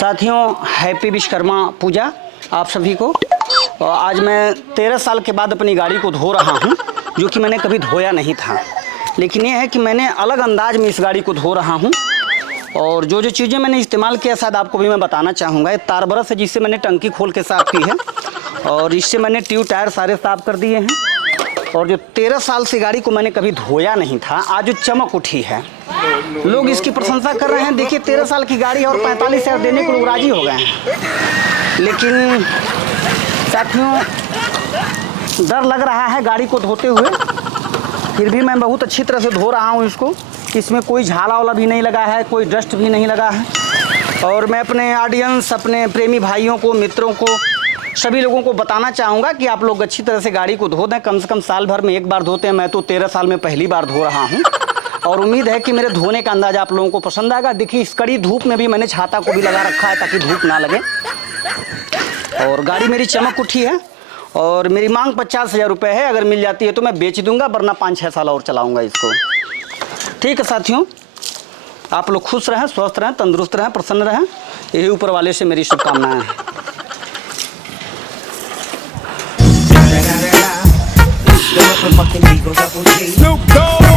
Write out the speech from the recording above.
साथियों, हैप्पी विश्वकर्मा पूजा आप सभी को। आज मैं 13 साल के बाद अपनी गाड़ी को धो रहा हूं, जो कि मैंने कभी धोया नहीं था। लेकिन ये है कि मैंने अलग अंदाज में इस गाड़ी को धो रहा हूं और जो जो चीज़ें मैंने इस्तेमाल किया शायद आपको भी मैं बताना चाहूँगा। एक तार ब्रश है जिससे मैंने टंकी खोल के साफ़ की है और इससे मैंने ट्यूब टायर सारे साफ़ कर दिए हैं। और जो 13 साल से गाड़ी को मैंने कभी धोया नहीं था, आज जो चमक उठी है, लोग इसकी प्रशंसा कर रहे हैं। देखिए 13 साल की गाड़ी और 45,000 देने को लोग राजी हो गए हैं। लेकिन साथियों, डर लग रहा है गाड़ी को धोते हुए। फिर भी मैं बहुत अच्छी तरह से धो रहा हूँ इसको। इसमें कोई झाला वाला भी नहीं लगा है, कोई डस्ट भी नहीं लगा है। और मैं अपने ऑडियंस, अपने प्रेमी भाइयों को, मित्रों को, सभी लोगों को बताना चाहूँगा कि आप लोग अच्छी तरह से गाड़ी को धो दें। कम से कम साल भर में एक बार धोते हैं, मैं तो 13 साल में पहली बार धो रहा हूँ। और उम्मीद है कि मेरे धोने का अंदाज़ आप लोगों को पसंद आएगा। देखिए इस कड़ी धूप में भी मैंने छाता को भी लगा रखा है ताकि धूप ना लगे। और गाड़ी मेरी चमक उठी है और मेरी मांग 50,000 रुपये है। अगर मिल जाती है तो मैं बेच दूंगा, वरना 5-6 साल और चलाऊंगा इसको। ठीक है साथियों, आप लोग खुश रहें, स्वस्थ रहें, तंदुरुस्त रहें, प्रसन्न रहें, यही ऊपर वाले से मेरी शुभकामनाएं हैं। Snoop Dogg.